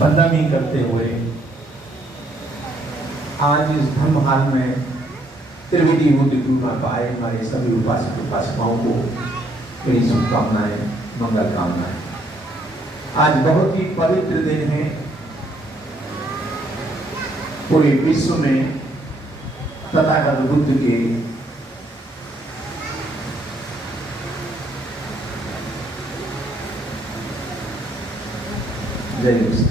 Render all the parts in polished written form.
बंदगी करते हुए आज इस धर्महाल में त्रिवेदी बुद्ध पूर्णिमा पाए हमारे सभी उपासक उपासिकाओं को मेरी शुभकामनाएं, मंगल कामनाएं। आज बहुत ही पवित्र दिन है। पूरे विश्व में तथागत बुद्ध के जन्म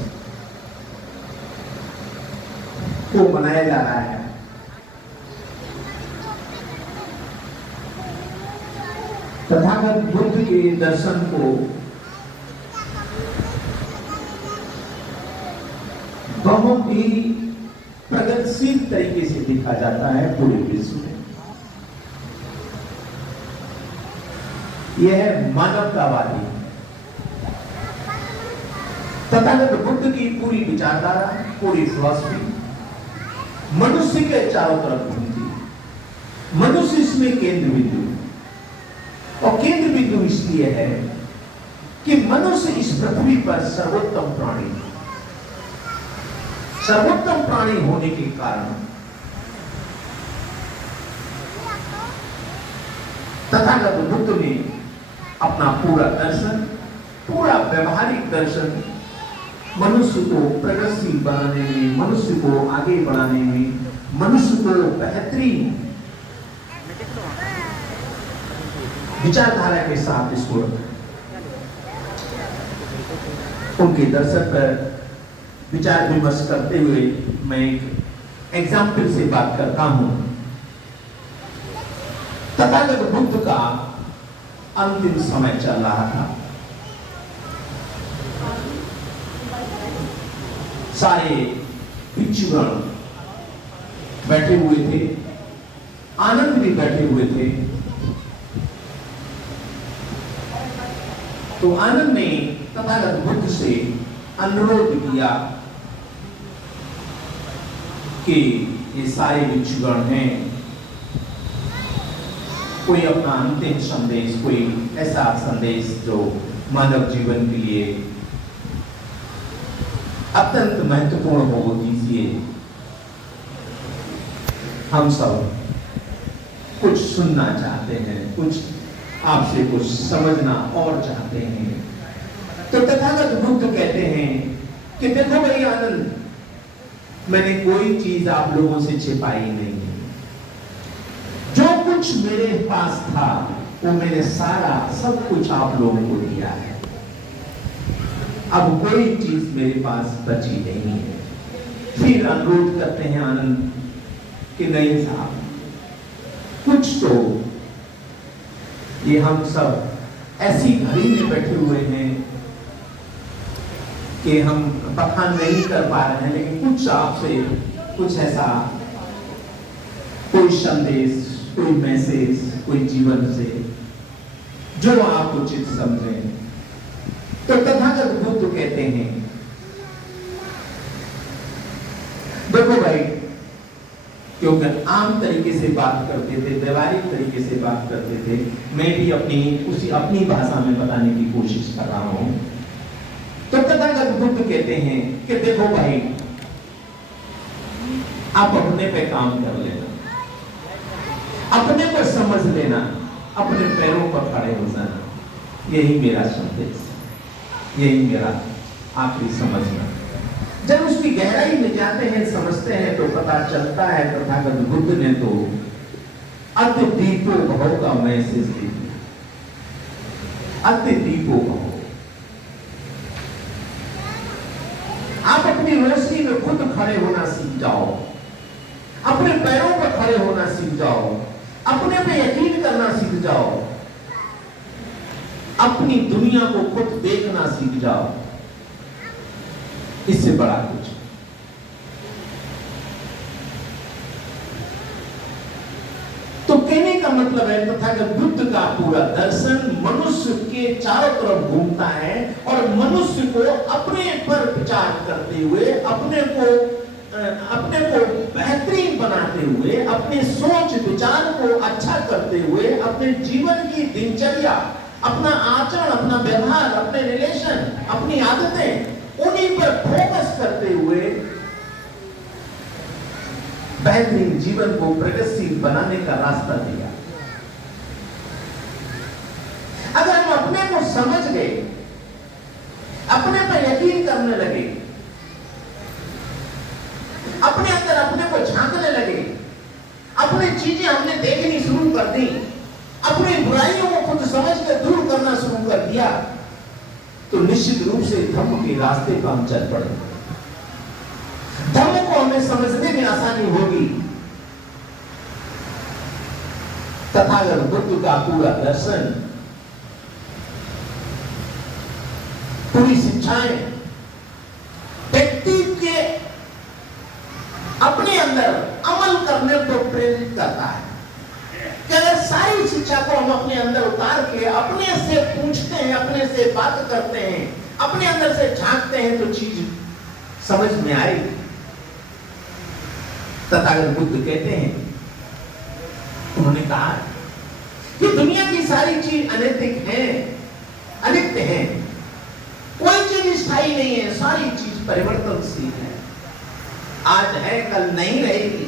को मनाया जा रहा है। तथागत बुद्ध के दर्शन को बहुत ही प्रगतिशील तरीके से देखा जाता है पूरे विश्व में। यह है मानवतावादी। तथागत बुद्ध की पूरी विचारधारा, पूरी फिलॉसफी मनुष्य के चारों तरफ घूमती है। मनुष्य इसमें केंद्र बिंदु, और केंद्र बिंदु इसलिए है कि मनुष्य इस पृथ्वी पर सर्वोत्तम प्राणी होने के कारण तथागत बुद्ध ने अपना पूरा दर्शन, पूरा व्यवहारिक दर्शन मनुष्य को प्रगतिशील बनाने में, मनुष्य को आगे बढ़ाने में, मनुष्य को बेहतरीन विचारधारा के साथ इसको उनके दर्शन पर विचार विमर्श करते हुए मैं एक एग्जाम्पल से बात करता हूं। तथागत बुद्ध का अंतिम समय चल रहा था। सारे भिक्षुगण बैठे हुए थे, आनंद भी बैठे हुए थे। तो आनंद ने तथागत बुद्ध से अनुरोध किया कि ये सारे भिक्षुगण हैं, कोई अपना अंतिम संदेश, कोई ऐसा संदेश जो मानव जीवन के लिए अत्यंत महत्वपूर्ण हो, वो दीजिए। हम सब कुछ सुनना चाहते हैं, कुछ आपसे कुछ समझना और चाहते हैं। तो तथागत बुद्ध कहते हैं कि देखो भाई आनंद, मैंने कोई चीज आप लोगों से छिपाई नहीं है। जो कुछ मेरे पास था वो मैंने सारा सब कुछ आप लोगों को दिया है। अब कोई चीज मेरे पास बची नहीं है। फिर अनुरोध करते हैं आनंद कि नहीं साहब, कुछ तो, ये हम सब ऐसी घड़ी में बैठे हुए हैं कि हम बखान नहीं कर पा रहे हैं, लेकिन कुछ आपसे कुछ ऐसा कोई संदेश, कोई मैसेज, कोई जीवन से जो आप उचित समझें। तो तथागत बुद्ध कहते हैं देखो भाई, क्योंकि आम तरीके से बात करते थे, व्यवहारिक तरीके से बात करते थे, मैं भी अपनी भाषा में बताने की कोशिश कर रहा हूं। तो तथागत बुद्ध कहते हैं कि देखो भाई, आप अपने पे काम कर लेना, अपने को समझ लेना, अपने पैरों पर खड़े हो जाना। यही मेरा संदेश, यही मेरा आखिरी समझना। जब उसकी गहराई में जाते हैं, समझते हैं, तो पता चलता है तथागत बुद्ध ने तो अति दीपो भव का मैसेज दे दिया। अति दीपो भव, आप अपनी रोशनी में खुद खड़े होना सीख जाओ, अपने पैरों पर खड़े होना सीख जाओ, अपने पे यकीन करना सीख जाओ, अपनी दुनिया को खुद देखना सीख जाओ। इससे बड़ा कुछ। तो कहने का मतलब है तथागत बुद्ध का पूरा दर्शन मनुष्य के चारों तरफ घूमता है और मनुष्य को अपने पर विचार करते हुए, अपने को बेहतरीन बनाते हुए, अपने सोच विचार को अच्छा करते हुए, अपने जीवन की दिनचर्या, अपना आचरण, अपना व्यवहार, अपने रिलेशन, अपनी आदतें, उन्हीं पर फोकस करते हुए बेहतरीन जीवन को प्रगतिशील बनाने का रास्ता दिया। अगर हम अपने को समझ गए, अपने पर यकीन करने लगे, अपने अंदर अपने को झांकने लगे, अपनी चीजें हमने देखनी शुरू कर दी, अपनी बुराइयों को खुद समझ कर दूर करना शुरू कर दिया, तो निश्चित रूप से धम्म के रास्ते पर हम चल पड़े। धम्म को हमें समझने में आसानी होगी। तथागत बुद्ध का पूरा दर्शन, पूरी शिक्षाएं व्यक्ति के अपने अंदर अमल करने को प्रेरित करता है कि अगर सारी शिक्षा को हम अपने अंदर उतार के अपने से पूछते हैं, अपने से बात करते हैं, अपने अंदर से झांकते हैं, तो चीज समझ में आएगी। तथागत बुद्ध कहते हैं, उन्होंने कहा कि दुनिया की सारी चीज अनैतिक है, अनित्य है, कोई चीज स्थायी नहीं है, सारी चीज परिवर्तनशील है। आज है कल नहीं रहेगी,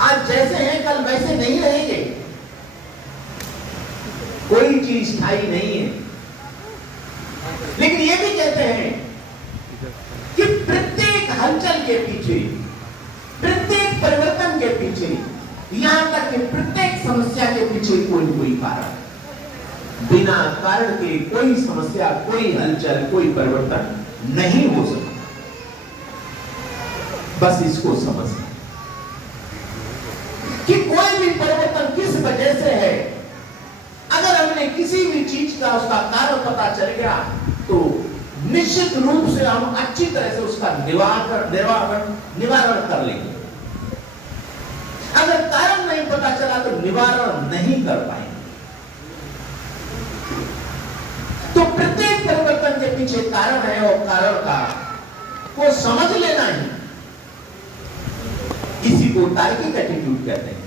आज जैसे हैं कल वैसे नहीं रहेंगे, कोई चीज स्थायी नहीं है। लेकिन ये भी कहते हैं कि प्रत्येक हलचल के पीछे, प्रत्येक परिवर्तन के पीछे, यहां तक कि प्रत्येक समस्या के पीछे कोई न कोई कारण, बिना कारण के कोई समस्या, कोई हलचल, कोई परिवर्तन नहीं हो सकता। बस इसको समझना कि कोई भी परिवर्तन किस वजह से है। अगर हमने किसी भी चीज का उसका कारण पता चल गया तो निश्चित रूप से हम अच्छी तरह से उसका निवारण कर लेंगे। अगर कारण नहीं पता चला तो निवारण नहीं कर पाएंगे। तो प्रत्येक परिवर्तन के पीछे कारण है और कारण का को समझ लेना ही, इसी को तार्किक एटीट्यूड कहते हैं,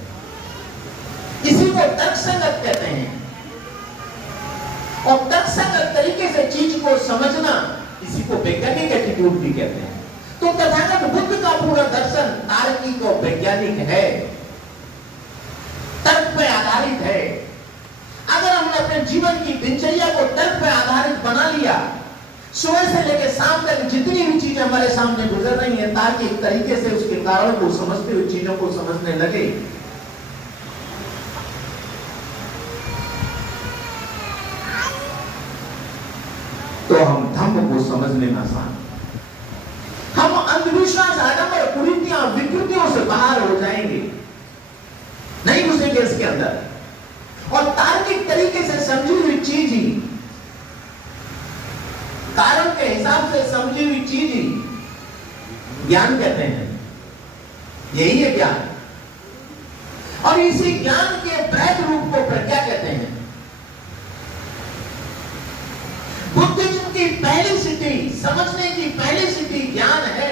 इसी को तर्कसंगत कहते हैं। और तर्कसंगत तरीके से चीज को समझना, इसी को वैज्ञानिक एटीट्यूड भी कहते हैं। तो तथागत बुद्ध का पूरा दर्शन तार्किक और वैज्ञानिक है, तर्क पे आधारित है। अगर हमने अपने जीवन की दिनचर्या को तर्क पे आधारित बना लिया, सुबह से लेकर शाम तक जितनी भी चीजें हमारे सामने गुजर रही हैं, तार्किक तरीके से उसके कारणों को समझते हुए चीजों को समझने लगे, तो हम धम्म को समझने में आसान, हम अंधविश्वास, आडंबर, कुरीतियां, विकृतियों से बाहर हो जाएंगे, नहीं घुसेंगे इसके अंदर। और तार्किक तरीके से समझी हुई चीज ही, कारण के हिसाब से समझी हुई चीज ही ज्ञान कहते हैं। यही है ज्ञान। और इसी ज्ञान के वैध रूप को प्रज्ञा कहते हैं। बुद्धिज्म की पहली सीढ़ी, समझने की पहली सीढ़ी ज्ञान है।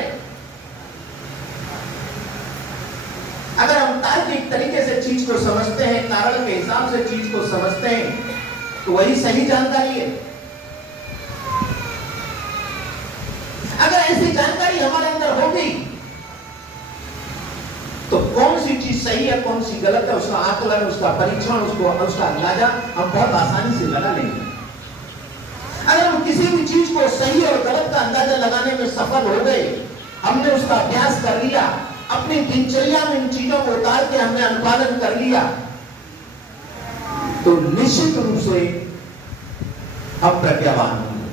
अगर हम तार्किक तरीके से चीज को समझते हैं, कारण के हिसाब से चीज को समझते हैं, तो वही सही जानकारी है। अगर ऐसी जानकारी हमारे अंदर होगी तो कौन सी चीज सही है, कौन सी गलत है, उसका आकलन, उसका परीक्षण, उसका अंदाजा हम बहुत आसानी से लगा लेंगे। अगर हम किसी भी चीज को सही और गलत का अंदाजा लगाने में सफल हो गए, हमने उसका अभ्यास कर लिया, अपनी दिनचर्या में इन चीजों को उतार के हमने अनुपालन कर लिया, तो निश्चित रूप से हम प्रज्ञावान होंगे,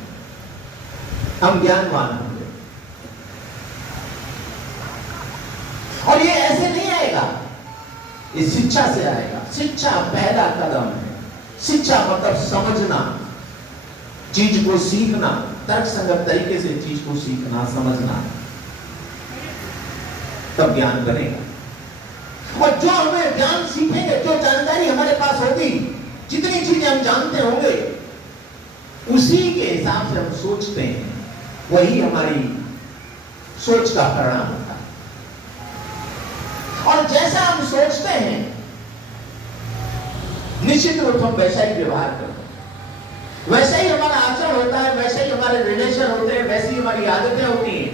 हम ज्ञानवान होंगे। और ये ऐसे नहीं आएगा, ये शिक्षा से आएगा। शिक्षा पहला कदम है। शिक्षा मतलब समझना, चीज को सीखना, तर्कसंगत तरीके से चीज को सीखना, समझना, तब ज्ञान बनेगा। और जो हमें ज्ञान सीखेंगे, जो जानकारी हमारे पास होगी, जितनी चीजें हम जानते होंगे, उसी के हिसाब से हम सोचते हैं, वही हमारी सोच का परिणाम होता है। और जैसा हम सोचते हैं, निश्चित रूप से हम वैसा ही व्यवहार करते हैं। वैसे ही हमारा आचरण होता है, वैसे ही हमारे रिलेशन होते हैं, वैसी ही हमारी आदतें होती हैं,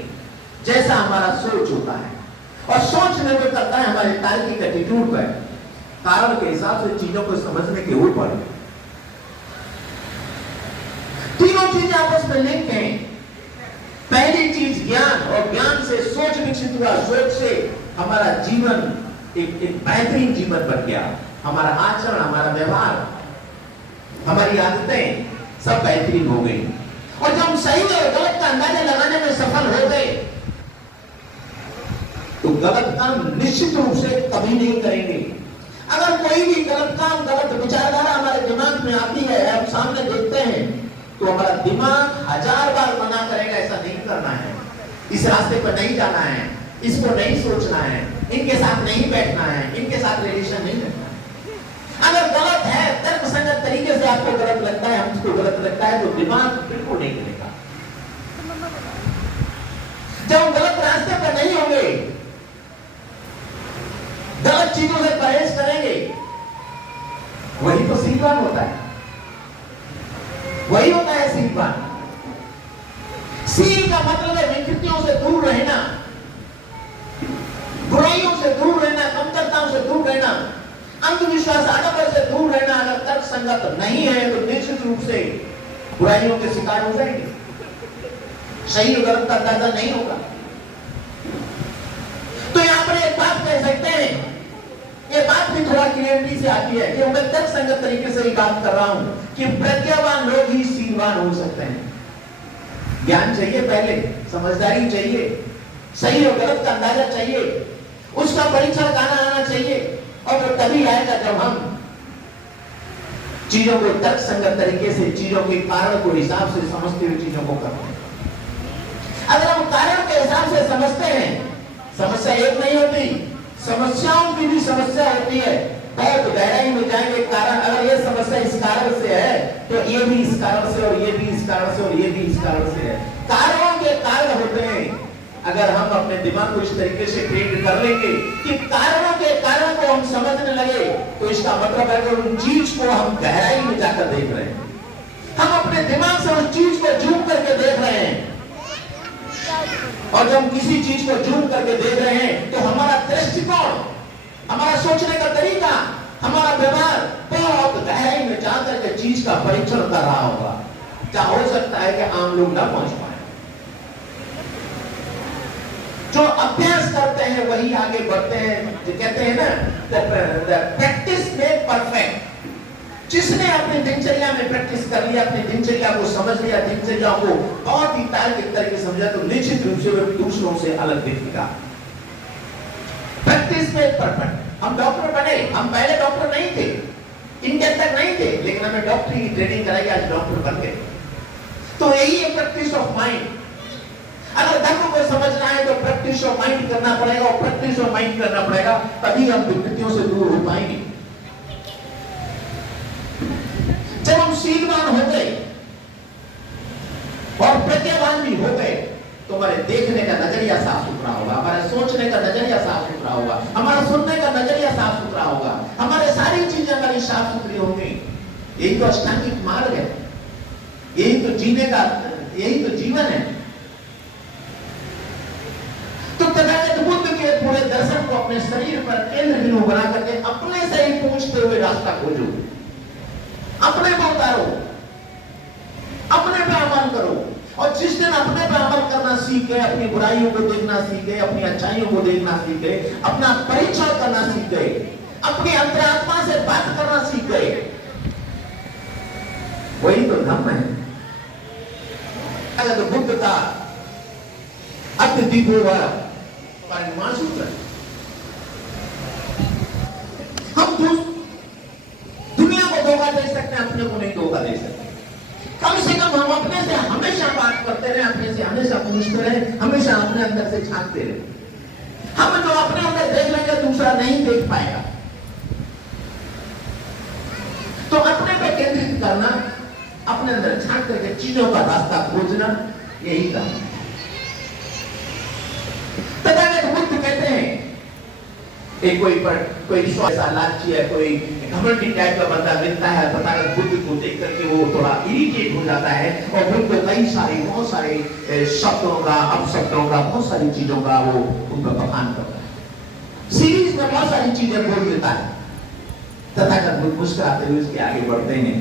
जैसा हमारा सोच होता है। और सोच निर्भर करता है हमारे तार्किक एटीट्यूड पर, कारण के हिसाब से चीजों को समझने के ऊपर। तीनों चीजें आपस में लिंक हैं। पहली चीज ज्ञान, और ज्ञान से सोच विकसित हुआ, सोच से हमारा जीवन एक बेहतरीन जीवन बन गया। हमारा आचरण, हमारा व्यवहार, हमारी आदतें सब बेहतरीन हो गई। और जब हम सही और गलत का अंदाजा लगाने में सफल हो गए तो गलत काम निश्चित रूप से कभी नहीं करेंगे। अगर कोई भी गलत काम, गलत विचारधारा हमारे दिमाग में आती है, हम सामने देखते हैं, तो हमारा दिमाग 1000 बार मना करेगा, ऐसा नहीं करना है, इस रास्ते पर नहीं जाना है, इसको नहीं सोचना है, इनके साथ नहीं बैठना है, इनके साथ रिलेशन नहीं रखना है। अगर गलत है, तर्क संगत तरीके से आपको गलत लगता है, हमको गलत लगता है, तो दिमाग बिल्कुल नहीं करेगा। जब हम गलत रास्ते पर नहीं होंगे, गलत चीजों से परहेज करेंगे, वही तो सीलवान होता है, वही होता है सीलवान। सील का मतलब है विकृतियों से दूर रहना, बुराइयों से दूर रहना, कमतरताओं से दूर रहना, अंधविश्वास, आडंबर से दूर रहना। अगर तर्क संगत नहीं है तो निश्चित रूप से बुराइयों के शिकार हो जाएंगे, सही और गलत का अंदाजा नहीं होगा। तो यहां पर एक बात कह सकते हैं, ये बात भी थोड़ा क्लियरिटी से आती है कि मैं तर्क संगत तरीके से ही बात कर रहा हूं कि प्रज्ञावान लोग ही सीलवान हो सकते हैं। ज्ञान चाहिए, पहले समझदारी चाहिए, सही और गलत का अंदाजा चाहिए, उसका परीक्षण करना आना चाहिए, और वो तभी आएगा जब हम चीजों को तर्क संगत तरीके से, चीजों के कारण को हिसाब से समझते हुए चीजों को करते हैं। अगर हम कारण के हिसाब से समझते हैं, समस्या एक नहीं होती, समस्याओं की भी समस्या होती है, बहुत गहराई में जाएंगे। कारण, अगर ये समस्या इस कारण से है तो ये भी इस कारण से, और ये भी इस कारण से, और ये भी इस कारण से है। कारणों के कारण होते हैं। अगर हम अपने दिमाग को इस तरीके से ट्रेन कर लेंगे कि कारणों के कारण को हम समझने लगे, तो इसका मतलब है कि उन चीज को हम गहराई में जाकर देख रहे हैं, हम अपने दिमाग से उस चीज को जूम करके देख रहे हैं। और जब हम किसी चीज को जूम करके देख रहे हैं तो हमारा दृष्टिकोण, हमारा सोचने का तरीका, हमारा व्यवहार बहुत गहराई में जाकर के चीज का परीक्षण कर रहा होगा, जहां हो सकता है कि आम लोग ना पहुंच पाए। जो अभ्यास करते हैं वही आगे बढ़ते हैं। जो कहते हैं ना, प्रैक्टिस मेक परफेक्ट। जिसने अपनी दिनचर्या में प्रैक्टिस कर लिया, अपनी दिनचर्या को समझ लिया, दिनचर्या को बहुत ही तार्किक तरीके से समझा, तो निश्चित रूप से वह दूसरों से अलग दिखेगा। Practice make perfect. हम डॉक्टर बने, हम पहले डॉक्टर नहीं थे, इनके तक नहीं थे, लेकिन हमें डॉक्टरी की ट्रेनिंग कराई, आज डॉक्टर बन गए। तो यही है प्रैक्टिस ऑफ माइंड। अगर धर्म को समझना है तो प्रैक्टिस ऑफ माइंड करना पड़ेगा, और प्रैक्टिस ऑफ माइंड करना पड़ेगा, तभी हम विकृतियों से दूर हो पाएंगे। जब हम सीलवान हो गए और प्रज्ञावान भी हो गए तो हमारे देखने का नजरिया साफ सुथरा होगा, हमारे सोचने का नजरिया साफ सुथरा होगा, हमारा सुनने का नजरिया साफ सुथरा होगा, हमारे सारी चीजें हमारी साफ सुथरी होंगी। यही तो अष्टांगिक मार्ग है, यही तो जीने का, यही तो जीवन है। तो तथागत बुद्ध के पूरे दर्शन को अपने शरीर पर केंद्र बिंदु बना करके अपने से ही पूछते हुए रास्ता खोजो, अपने को उतारो, अपने पे अमल करो। और जिस दिन अपने पे अमल करना सीख गए, अपनी बुराइयों को देखना सीख गए, अपनी अच्छाइयों को देखना सीख गए, अपना परीक्षण करना सीख गए, अपनी अंतरात्मा से बात करना सीख गए, वही तो धम्म है। अगर बुद्ध का अद्वितीय परिनिर्वाण सूत्र, हम दुनिया को धोखा दे सकते हैं, अपने को नहीं धोखा दे सकते। कम से कम हम अपने से हमेशा बात करते रहे, अपने से हमेशा पूछते रहे, हमेशा अपने अंदर से झांकते रहे। हम जो अपने अंदर देख लेंगे दूसरा नहीं देख पाएगा। तो अपने पे केंद्रित करना, अपने अंदर झांक करके चीजों का रास्ता खोजना, यही काम है। तथागत बुद्ध कहते हैं एक कोई ऐसा लालची है, कोई घमंडी टाइप का बंदा मिलता है, तथागत बुद्ध को देख करके वो थोड़ा इरिटेट हो जाता है और फिर उनको बहुत सारे शब्दों का, अपशब्दों का, बहुत सारी चीजों का वो उन पर बखान करता है। सीरीज में बहुत सारी चीजें बोल देता है। तथागत बुद्ध मुस्कुराते हुए उसके आगे बढ़ते हैं।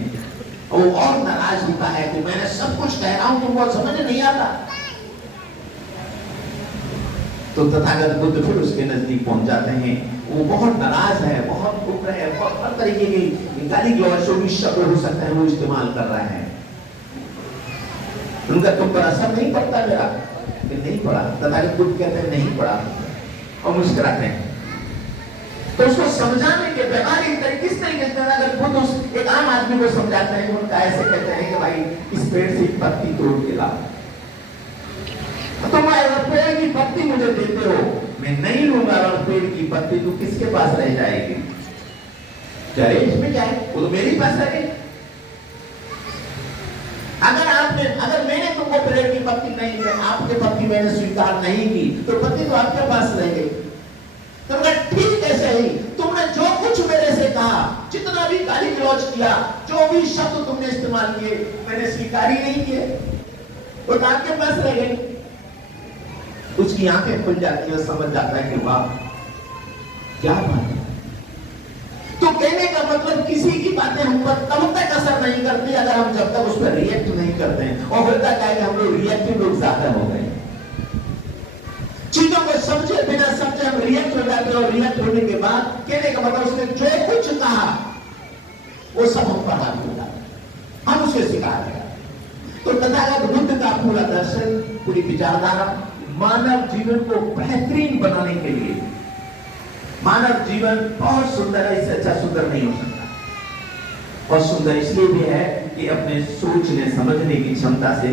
वो और नाराज होता है कि मैंने सब कुछ कह रहा हूं, तुमको समझ नहीं आता। तो तथागत बुद्ध फिर उसके नजदीक पहुंच जाते हैं। वो बहुत नाराज है, बहुत उग्र है, बहुत हर तरीके की गाली गलौज जो भी शब्द हो सकता है वो इस्तेमाल कर रहा है। उनका तुम पर असर नहीं पड़ता मेरा? कि नहीं पड़ा। तथागत बुद्ध कहते हैं नहीं पड़ा और मुस्कुराते हैं। तो उसको समझाने के व्यवहारिक तरीके किस तरीके से अगर बुद्ध उस एक आम आदमी को समझाते हैं, उनका ऐसे कहते हैं कि भाई इस पेड़ से एक पत्ती तोड़ के लाओ। तुम पेड़ की पत्ती मुझे देते हो, मैं नहीं लूंगा। और पेड़ की पत्ती तो किसके पास रह जाएगी? चाहे इसमें क्या है, वो तो मेरे पास रहेगी। अगर मैंने तुमको पेड़ की पत्ती नहीं दी, आपके पत्ती मैंने स्वीकार नहीं की, तो पत्ती तो आपके पास रह गई। तुमने ठीक ऐसे ही तुमने जो कुछ मेरे से कहा, जितना भी गाली गलौज किया, जो भी शब्द तुमने इस्तेमाल किए, मैंने स्वीकार ही नहीं किए, वो तो आपके पास रह गई। उसकी आंखें खुल जाती है, समझ जाता है कि वाह क्या बात है। तो कहने का मतलब किसी की बातें हम पर तब तक असर नहीं करती अगर हम जब तक उस पर रिएक्ट नहीं करते हैं। और होता क्या है कि हम लोग रिएक्टिव लोग ज्यादा हो गए, चीजों को समझे बिना समझे हम रिएक्ट हो जाते हैं। और रिएक्ट होने के बाद कहने का मतलब उसने जो कुछ कहा वो सब हम पर हावी हो जाता है, हम उसके शिकार हैं। तो तथागत बुद्ध का पूरा दर्शन, पूरी विचारधारा मानव जीवन को बेहतरीन बनाने के लिए, मानव जीवन बहुत सुंदर है, इससे अच्छा सुंदर नहीं हो सकता। और सुंदर इसलिए भी है कि अपने सोचने समझने की क्षमता से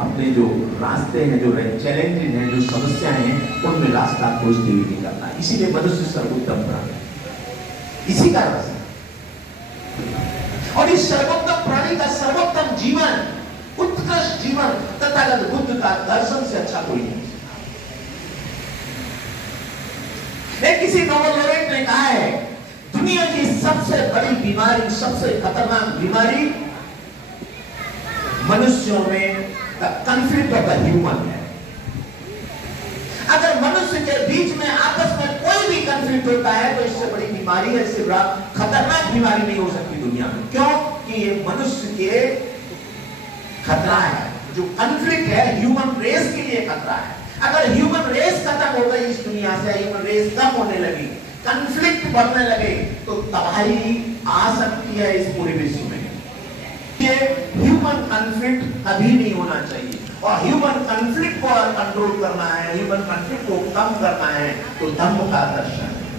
अपने जो रास्ते हैं, जो चैलेंजेस हैं, जो समस्याएं हैं, उनमें रास्ता खोजते हुए निकलना। इसीलिए मनुष्य सर्वोत्तम प्राणी, इसी का रास्ता। और इस सर्वोत्तम प्राणी का सर्वोत्तम जीवन, उत्कृष्ट जीवन तथागत बुद्ध का दर्शन से अच्छा कोई नहीं। किसी नोबेल लॉरेट ने कहा है दुनिया की सबसे बड़ी बीमारी, सबसे खतरनाक बीमारी मनुष्यों में कॉन्फ्लिक्ट ऑफ द ह्यूमन है। अगर मनुष्य के बीच में आपस में कोई भी कॉन्फ्लिक्ट होता है तो इससे बड़ी बीमारी है, इससे बड़ा खतरनाक बीमारी नहीं हो सकती दुनिया में। क्यों? कि ये मनुष्य के खतरा है। जो कॉन्फ्लिक्ट है ह्यूमन रेस के लिए खतरा है। अगर ह्यूमन रेस खत्म हो गई इस दुनिया से, ह्यूमन रेस कम होने लगी, कॉन्फ्लिक्ट बढ़ने लगे, तो तबाही आ सकती है इस पूरे विश्व में। ये ह्यूमन कॉन्फ्लिक्ट कभी नहीं होना चाहिए। और ह्यूमन कॉन्फ्लिक्ट को कंट्रोल करना है, ह्यूमन कॉन्फ्लिक्ट को कम करना है, तो धम्म का दर्शन है,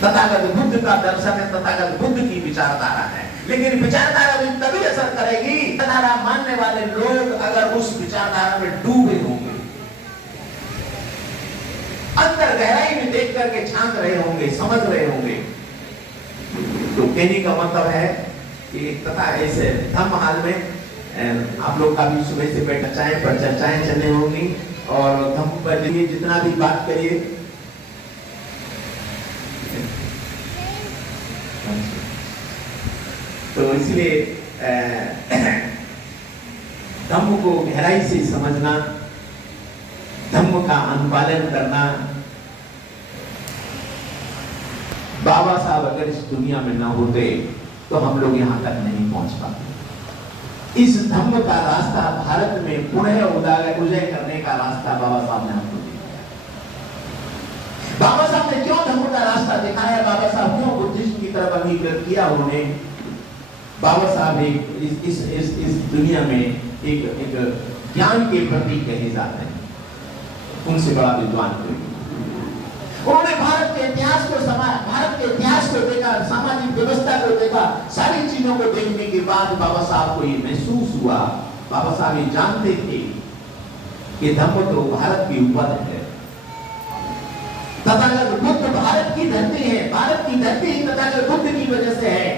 तथागत बुद्ध का दर्शन है, तथागत बुद्ध की विचारधारा है। लेकिन विचारधारा भी तभी असर करेगी विचारधारा मानने वाले लोग अगर उस विचारधारा में डूबे होंगे, अंदर गहराई में देख करके झांक रहे होंगे, समझ रहे होंगे। तो कहने का मतलब है कि तथा ऐसे धम्म हाल में आप लोग का भी सुबह से बैठ पर चर्चाएं चलने होंगी और धम्म पर जितना भी बात करिए तो इसलिए धम्म को गहराई से समझना, धम्म का अनुपालन करना। बाबा साहब अगर इस दुनिया में ना होते तो हम लोग यहां तक नहीं पहुंच पाते। इस धम्म का रास्ता भारत में पुनः उदय करने का रास्ता बाबा साहब ने हमको दिखाया। बाबा साहब ने क्यों धम्म का रास्ता दिखाया, बाबा साहब क्यों बुद्धिज्म की तरफ अंगीकृत किया उन्होंने। बाबा साहब इस दुनिया में एक ज्ञान के प्रतीक कहे जाते हैं, उनसे बड़ा विद्वान कोई। उन्होंने भारत के इतिहास को देखा, सामाजिक व्यवस्था को देखा, सारी चीजों को देखने के बाद बाबा साहब को ये महसूस हुआ, बाबा साहब ये जानते थे कि धम्म तो भारत की उपज है, तथागत बुद्ध भारत की धरती है, भारत की धरती ही तथागत बुद्ध की वजह से है।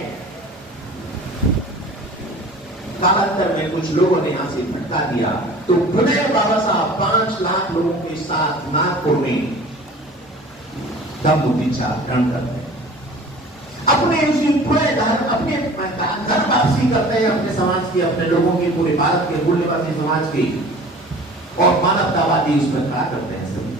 कालांतर में कुछ लोगों ने यहां से भटका दिया, तो पुनः बाबा साहब 5 लाख लोगों के साथ नागपुर में धम्म दीक्षा ग्रहण करते हैं, अपने उसी पूरे अपने घर वापसी करते हैं, अपने समाज की, अपने लोगों की, पूरे भारत के मूल निवासी समाज की, और मानवतावादी उसमें खड़ा करते हैं सभी।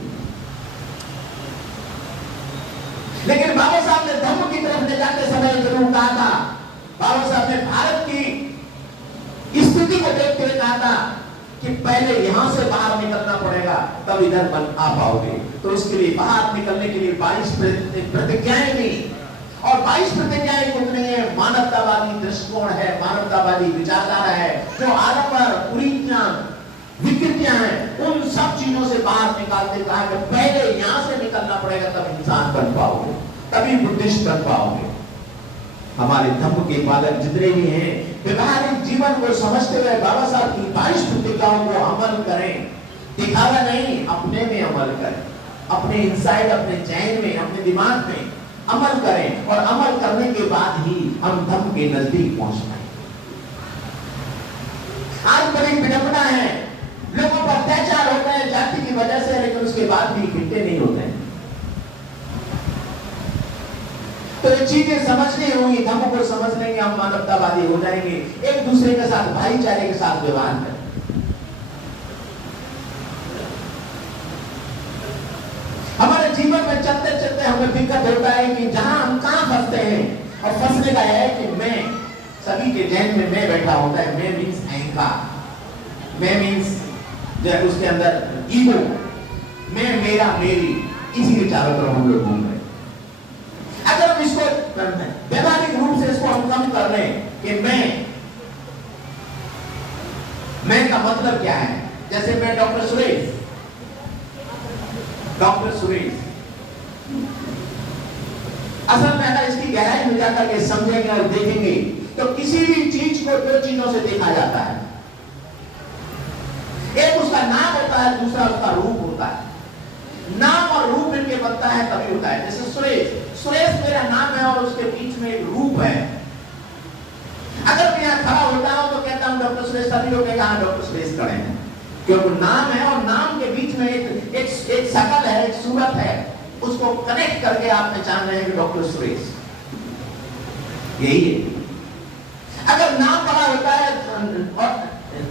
लेकिन बाबा साहब ने धम्म की तरफ ले जाते समय जरूर कहा था, बाबा साहब ने भारत की स्थिति को देखते हुए कहा था कि पहले यहां से बाहर निकलना पड़ेगा, तब इधर आ पाओगे। तो उसके लिए बाहर निकलने के लिए 22 प्रतिज्ञाएं दी, और 22 प्रतिज्ञाएं कुछ नहीं है, मानवतावादी दृष्टिकोण है, मानवतावादी विचारधारा है, जो आडंबर, कुरीतियां, विकृतियां हैं, उन सब चीजों से बाहर निकालते कहा कि पहले यहां से निकलना पड़ेगा, तब इंसान बन पाओगे, तभी बुद्धिस्ट बन पाओगे। हमारे धम्म के पालक जितने भी हैं, व्यवहारिक जीवन को समझते हुए बाबा साहब की 22 प्रतिज्ञाओं को अमल करें, दिखावा नहीं, अपने में अमल करें, अपने इनसाइड, अपने चैन में, अपने दिमाग में अमल करें, और अमल करने के बाद ही हम धम्म के नजदीक पहुंच पाएंगे। आज बड़ी विडंबना है, लोगों पर अत्याचार होता है जाति की वजह से, लेकिन उसके बाद भी घिरते नहीं होते हैं। तो ये चीजें समझनी होंगी, धम्म को समझ लेंगे, हम मानवतावादी हो जाएंगे, एक दूसरे के साथ भाईचारे के साथ व्यवहार करें। हमारे जीवन में चलते चलते हमें दिक्कत होता है कि जहां हम कहां फंसते हैं, और फंसने का है कि मैं, सभी के जहन में मैं बैठा होता है, मैं मीन्स अहंकार, मैं मीन्स उसके अंदर ईगो, मैं, मेरा, मेरी, इसी के चारों तरफ हम लोग घूम रहे हैं। अगर हम इसको व्यवहारिक रूप से इसको हम कम कर लें कि मैं का मतलब क्या है, जैसे मैं डॉक्टर सुरेश, असल में अगर इसकी गहराई में जाकर के समझेंगे और देखेंगे, तो किसी भी चीज को दो चीजों से देखा जाता है, एक उसका नाम होता है, दूसरा उसका रूप होता है। नाम और रूप मिलके बनता है तभी होता है। जैसे सुरेश मेरा नाम है और उसके बीच में एक रूप है। अगर मैं यहाँ खड़ा होता हूं तो कहता हूं डॉक्टर सुरेश, सभी लोग कहेंगे हाँ डॉक्टर सुरेश खड़े हैं, क्योंकि नाम है, और नाम के बीच में एक शकल है, एक सूरत है, उसको कनेक्ट करके आप पहचान रहे हैं कि डॉक्टर सुरेश, यही है। अगर नाम बड़ा होता है और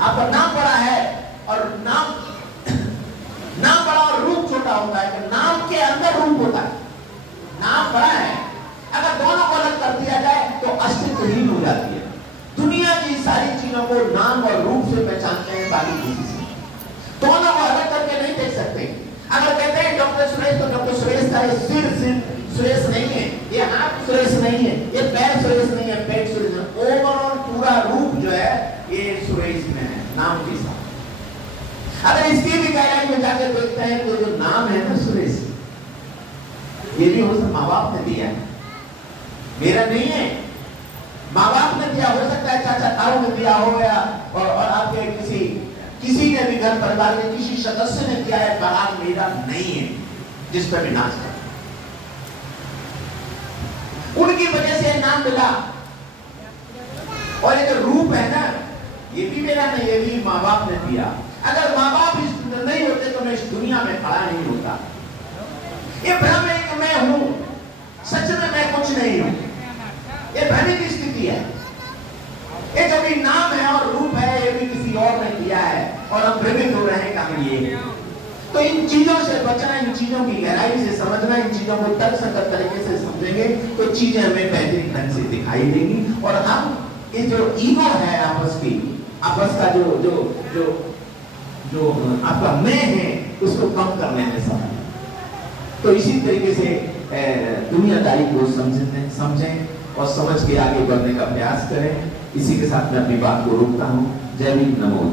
आपका नाम बड़ा है और नाम बड़ा और रूप छोटा होता है, कि नाम के अंदर रूप होता है, नाम बड़ा है, अगर दोनों को अलग कर दिया जाए तो अस्तित्वहीन हो जाती है। दुनिया की सारी चीजों को नाम और रूप से पहचानते हैं, बाकी किसी से दोनों को अलग करके नहीं देख सकते। अगर कहते हैं डॉक्टर सुरेश, तो डॉक्टर सुरेश का ये सिर सुरेश नहीं है, ये हाथ सुरेश नहीं है, ये पैर सुरेश नहीं है, पेट सुरेश नहीं, ओवरऑल पूरा रूप जो है ये सुरेश में है, नाम के साथ। अगर इसकी भी गहराई में जाकर देखते हैं तो जो नाम है ना सुरेश, ये भी हो सकता माँ बाप ने दिया है, मेरा नहीं है, माँ बाप ने दिया, हो सकता है चाचा ताऊ ने दिया हो, या और आपके किसी ने भी घर परिवार के किसी सदस्य ने दिया है, बाहर मेरा नहीं है, जिस पर भी नाच है, उनकी वजह से नाम मिला। और ये जो रूप है ना, ये भी मेरा नहीं, ये भी माँ बाप ने दिया। अगर माँ बाप नहीं होते तो मैं इस दुनिया में खड़ा नहीं होता। ये भ्रम है कि मैं हूं, सच में मैं कुछ नहीं हूं, ये भ्रमित स्थिति है। ये जो भी नाम है और रूप है, ये भी किसी और ने दिया है, और हम भ्रमित हो रहे हैं कि हम ये हैं। तो इन चीजों से बचना, इन चीजों की गहराई से समझना, इन चीजों को तर्कसंगत तरीके से समझेंगे तो चीजें हमें बेहतरीन ढंग से दिखाई देंगी, और हम ये जो ईगो है आपस का जो आपका मैं है, उसको कम करने में समय। तो इसी तरीके से दुनियादारी को समझें और समझ के आगे बढ़ने का प्रयास करें। इसी के साथ मैं अपनी बात को रोकता हूं। जय भीम, नमो।